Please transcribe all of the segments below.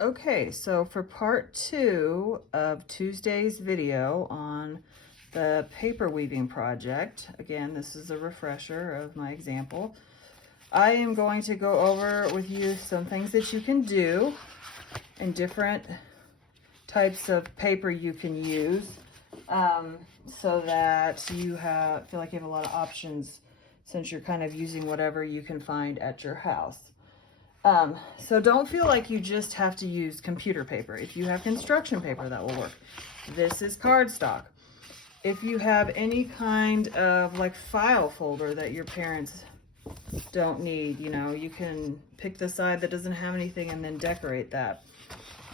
Okay, so for part 2 of Tuesday's video on the paper weaving project, again, this is a refresher of my example. I am going to go over with you some things that you can do and different types of paper you can use so that you feel like you have a lot of options since you're kind of using whatever you can find at your house. So don't feel like you just have to use computer paper. If you have construction paper, that will work. This is cardstock. If you have any kind of like file folder that your parents don't need, you know, you can pick the side that doesn't have anything and then decorate that.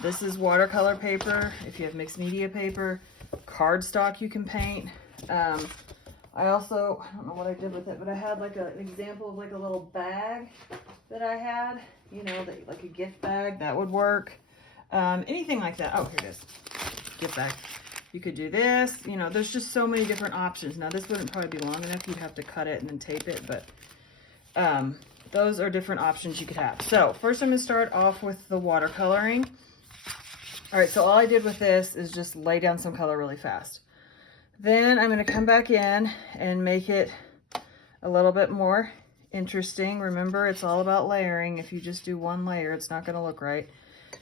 This is watercolor paper. If you have mixed media paper, cardstock you can paint. I don't know what I did with it, but I had like an example of like a little bag that I had, you know, like a gift bag, that would work. Anything like that. Oh, here it is, gift bag. You could do this, you know, there's just so many different options. Now this wouldn't probably be long enough, you'd have to cut it and then tape it, but those are different options you could have. So first I'm gonna start off with the watercoloring. All right, so all I did with this is just lay down some color really fast. Then I'm going to come back in and make it a little bit more interesting. Remember, it's all about layering. If you just do one layer, it's not going to look right.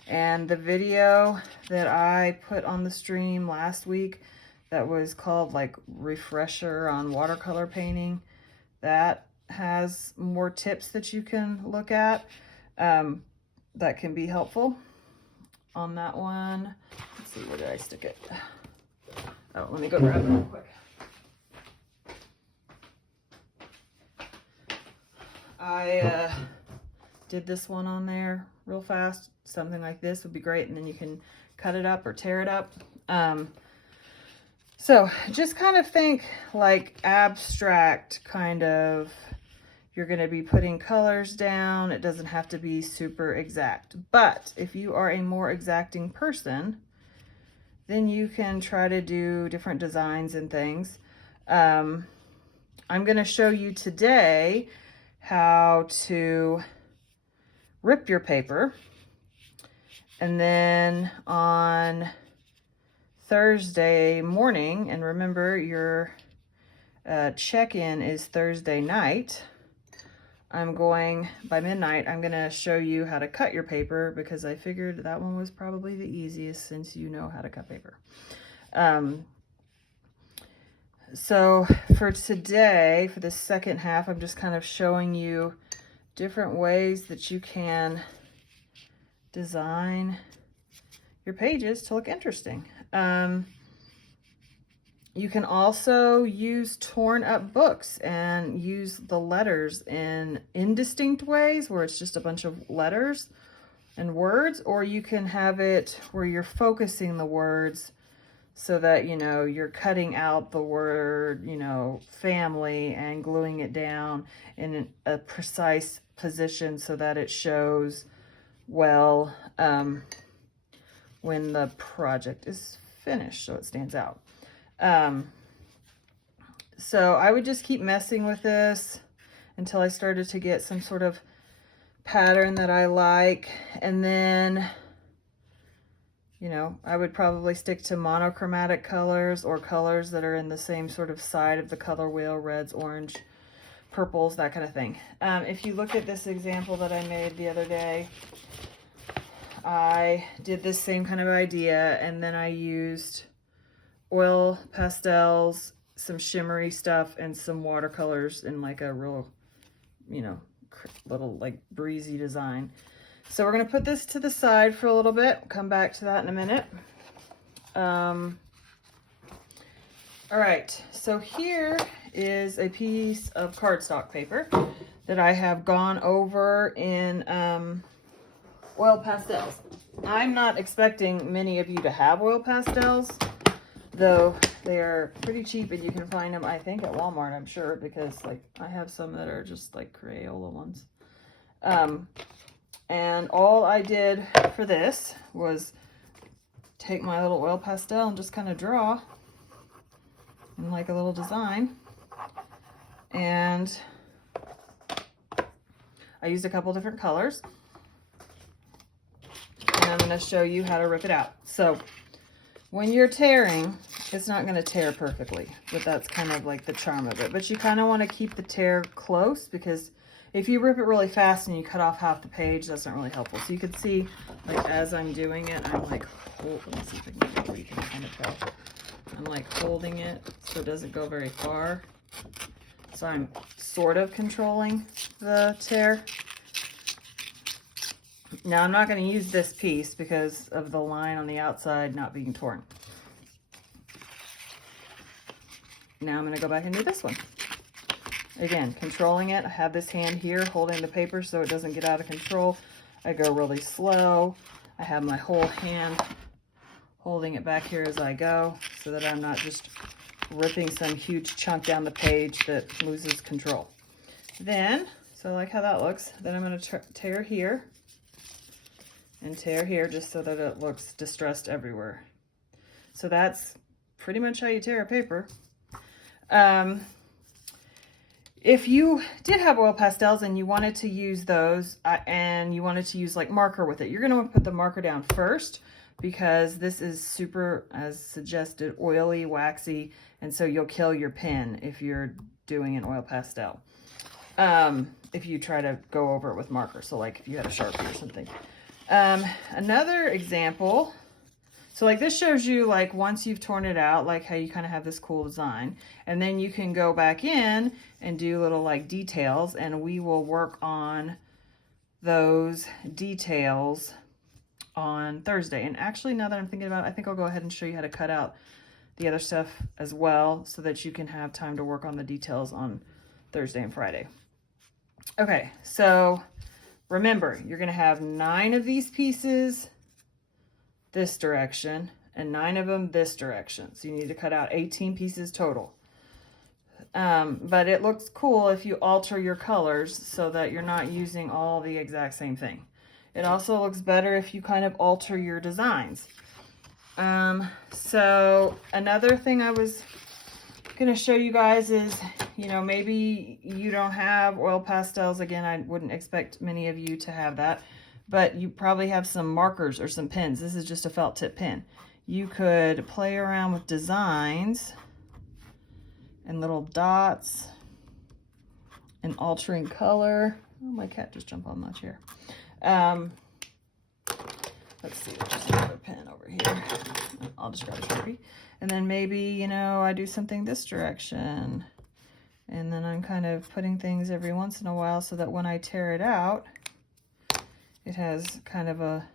And the video that I put on the stream last week that was called like refresher on watercolor painting, that has more tips that you can look at that can be helpful on that one. Let's see, where did I stick it? Oh, let me go grab it real quick. I did this one on there real fast. Something like this would be great, and then you can cut it up or tear it up. So just kind of think like abstract kind of, you're going to be putting colors down. It doesn't have to be super exact, but if you are a more exacting person, then you can try to do different designs and things. I'm going to show you today how to rip your paper. And then on Thursday morning, and remember your check-in is Thursday night, by midnight, I'm going to show you how to cut your paper, because I figured that one was probably the easiest since you know how to cut paper. So for today, for the second half, I'm just kind of showing you different ways that you can design your pages to look interesting. You can also use torn up books and use the letters in indistinct ways where it's just a bunch of letters and words, or you can have it where you're focusing the words so that, you know, you're cutting out the word, you know, family and gluing it down in a precise position so that it shows well when the project is finished, so it stands out. So I would just keep messing with this until I started to get some sort of pattern that I like. And then, you know, I would probably stick to monochromatic colors or colors that are in the same sort of side of the color wheel, reds, orange, purples, that kind of thing. If you look at this example that I made the other day, I did this same kind of idea, and then I used oil pastels, some shimmery stuff, and some watercolors in like a real, you know, little like breezy design. So we're going to put this to the side for a little bit. Come back to that in a minute. All right, so here is a piece of cardstock paper that I have gone over in oil pastels. I'm not expecting many of you to have oil pastels, though they are pretty cheap and you can find them, I think, at Walmart, I'm sure, because like I have some that are just like Crayola ones. And all I did for this was take my little oil pastel and just kind of draw in like a little design. And I used a couple different colors. and I'm going to show you how to rip it out. So when you're tearing, it's not going to tear perfectly, but that's kind of like the charm of it. But you kind of want to keep the tear close, because if you rip it really fast and you cut off half the page, that's not really helpful. So you can see, like, as I'm doing it, I'm like, let me see if I can get it where you can kind of tell. I'm like holding it so it doesn't go very far. So I'm sort of controlling the tear. Now I'm not going to use this piece because of the line on the outside not being torn. Now I'm going to go back and do this one. Again, controlling it. I have this hand here holding the paper so it doesn't get out of control. I go really slow. I have my whole hand holding it back here as I go so that I'm not just ripping some huge chunk down the page that loses control. Then, so I like how that looks. Then I'm going to tear here and tear here just so that it looks distressed everywhere. So that's pretty much how you tear a paper. If you did have oil pastels and you wanted to use those and you wanted to use like marker with it, you're going to want to put the marker down first, because this is super, as suggested, oily, waxy, and so you'll kill your pen if you're doing an oil pastel. If you try to go over it with marker, so like if you had a Sharpie or something. Another example, so like this shows you like once you've torn it out, like how you kind of have this cool design, and then you can go back in and do little like details, and we will work on those details on Thursday. And actually, now that I'm thinking about it, I think I'll go ahead and show you how to cut out the other stuff as well, so that you can have time to work on the details on Thursday and Friday. Okay, so remember, you're going to have 9 of these pieces this direction and 9 of them this direction. So you need to cut out 18 pieces total. But it looks cool if you alter your colors so that you're not using all the exact same thing. It also looks better if you kind of alter your designs. So another thing I was going to show you guys is, you know, maybe you don't have oil pastels. Again, I wouldn't expect many of you to have that, but you probably have some markers or some pens. This is just a felt tip pen. You could play around with designs and little dots and altering color. Oh, my cat just jumped on my chair. Let's see, there's just another pen over here. I'll just grab a Sharpie. And then maybe, you know, I do something this direction. And then I'm kind of putting things every once in a while so that when I tear it out, it has kind of a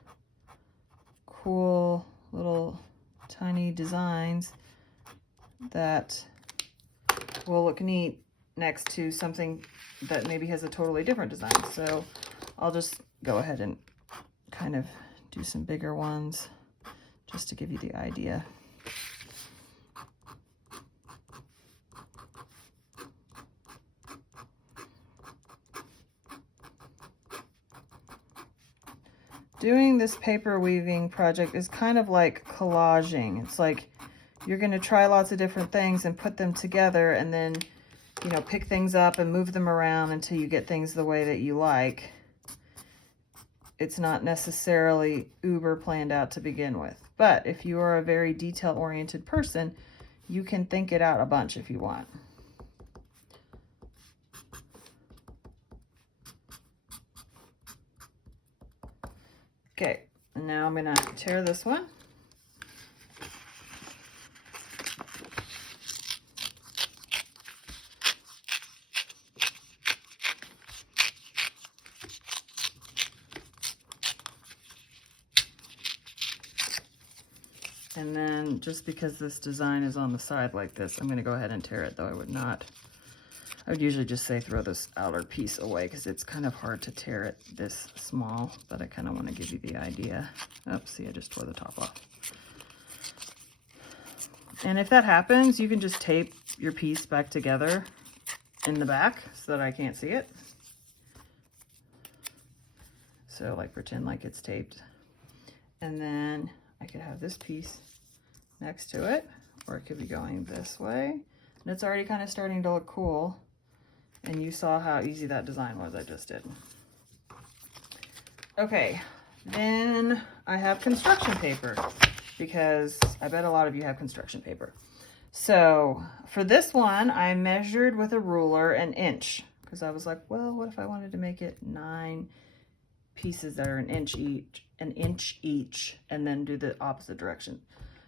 cool little tiny designs that will look neat next to something that maybe has a totally different design. So I'll just go ahead and kind of do some bigger ones just to give you the idea. Doing this paper weaving project is kind of like collaging. It's like you're going to try lots of different things and put them together, and then, you know, pick things up and move them around until you get things the way that you like. It's not necessarily uber planned out to begin with. But if you are a very detail-oriented person, you can think it out a bunch if you want. Okay, and now I'm going to tear this one. And then just because this design is on the side like this, I'm going to go ahead and tear it, though I would usually just say throw this outer piece away because it's kind of hard to tear it this small, but I kind of want to give you the idea. Oops, see, I just tore the top off. And if that happens, you can just tape your piece back together in the back so that I can't see it. So like pretend like it's taped. And then I could have this piece next to it, or it could be going this way. And it's already kind of starting to look cool. And you saw how easy that design was I just did. Okay, Then I have construction paper, because I bet a lot of you have construction paper. So for this one, I measured with a ruler an inch, because I was like, well, what if I wanted to make it 9 pieces that are an inch each, and then do the opposite direction.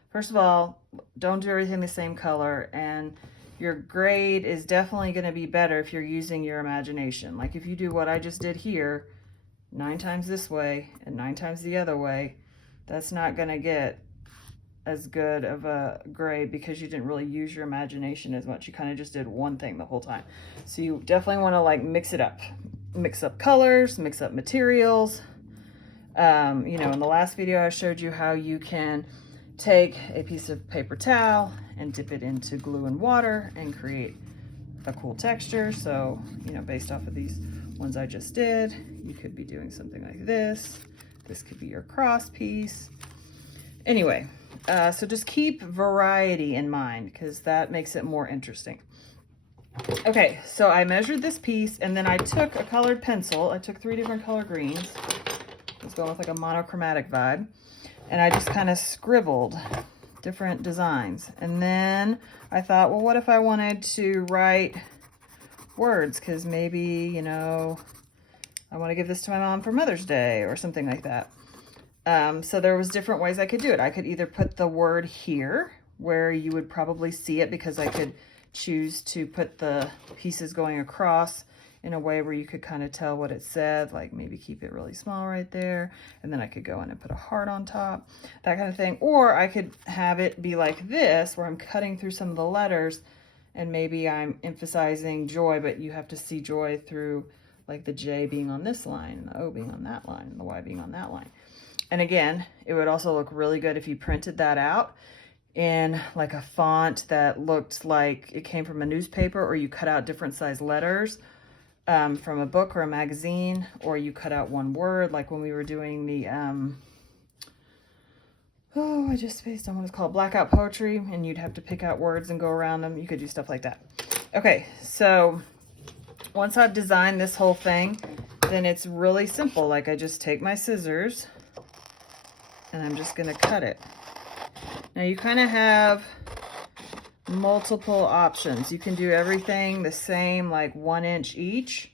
First of all, don't do everything the same color, and your grade is definitely going to be better if you're using your imagination. Like if you do what I just did here, 9 times this way and 9 times the other way, that's not going to get as good of a grade because you didn't really use your imagination as much. You kind of just did one thing the whole time. So you definitely want to like mix it up. Mix up colors, mix up materials. You know, in the last video I showed you how you can take a piece of paper towel and dip it into glue and water and create a cool texture. So, you know, based off of these ones I just did, you could be doing something like this. This could be your cross piece. Anyway, so just keep variety in mind because that makes it more interesting. Okay, so I measured this piece and then I took a colored pencil. I took 3 different color greens. I was going with like a monochromatic vibe. And I just kind of scribbled different designs. And then I thought, well, what if I wanted to write words? Because maybe, you know, I want to give this to my mom for Mother's Day or something like that. So there was different ways I could do it. I could either put the word here where you would probably see it because I could choose to put the pieces going across in a way where you could kind of tell what it said, like maybe keep it really small right there. And then I could go in and put a heart on top, that kind of thing. Or I could have it be like this, where I'm cutting through some of the letters and maybe I'm emphasizing joy, but you have to see joy through like the J being on this line and the O being on that line and the Y being on that line. And again, it would also look really good if you printed that out in like a font that looked like it came from a newspaper, or you cut out different size letters from a book or a magazine, or you cut out one word, like when we were doing the, I just spaced on what it's called, blackout poetry, and you'd have to pick out words and go around them. You could do stuff like that. Okay, so once I've designed this whole thing, then it's really simple. Like I just take my scissors and I'm just gonna cut it. Now you kind of have multiple options. You can do everything the same, like 1 inch each,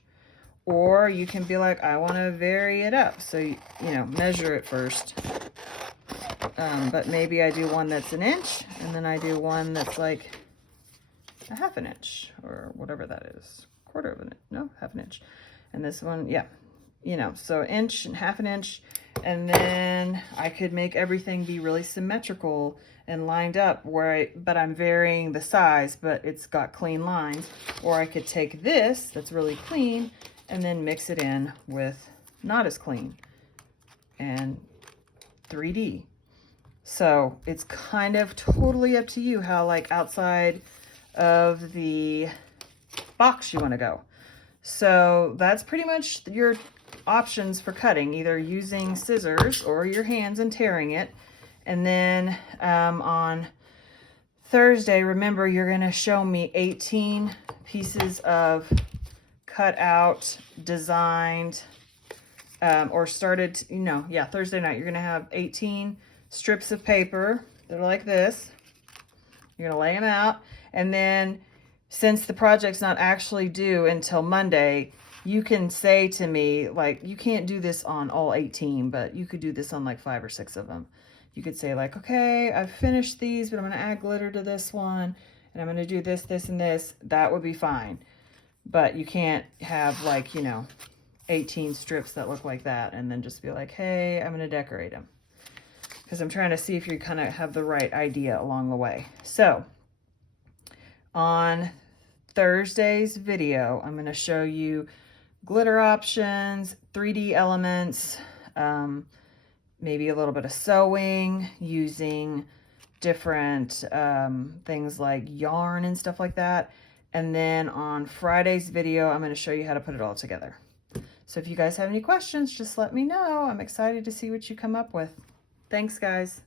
or you can be like, I want to vary it up. So, you know, measure it first. But maybe I do one that's 1 inch, and then I do one that's like a 1/2 inch, or whatever that is. 1/4 of an inch, no, 1/2 inch. And this one, yeah, you know, so 1 inch and 1/2 inch. And then I could make everything be really symmetrical and lined up but I'm varying the size, but it's got clean lines. Or I could take this that's really clean and then mix it in with not as clean and 3D. So it's kind of totally up to you how like outside of the box you want to go. So that's pretty much your options for cutting, either using scissors or your hands and tearing it. And then on Thursday, remember, you're going to show me 18 pieces of cut out, designed, or started, you know, yeah, Thursday night, you're going to have 18 strips of paper that are like this. You're going to lay them out. And then since the project's not actually due until Monday, you can say to me, like, you can't do this on all 18, but you could do this on like 5 or 6 of them. You could say like, okay, I've finished these, but I'm going to add glitter to this one, and I'm going to do this, this, and this. That would be fine. But you can't have like, you know, 18 strips that look like that and then just be like, hey, I'm going to decorate them. Because I'm trying to see if you kind of have the right idea along the way. So on Thursday's video, I'm going to show you glitter options, 3D elements, maybe a little bit of sewing, using different things like yarn and stuff like that. And then on Friday's video, I'm going to show you how to put it all together. So if you guys have any questions, just let me know. I'm excited to see what you come up with. Thanks, guys.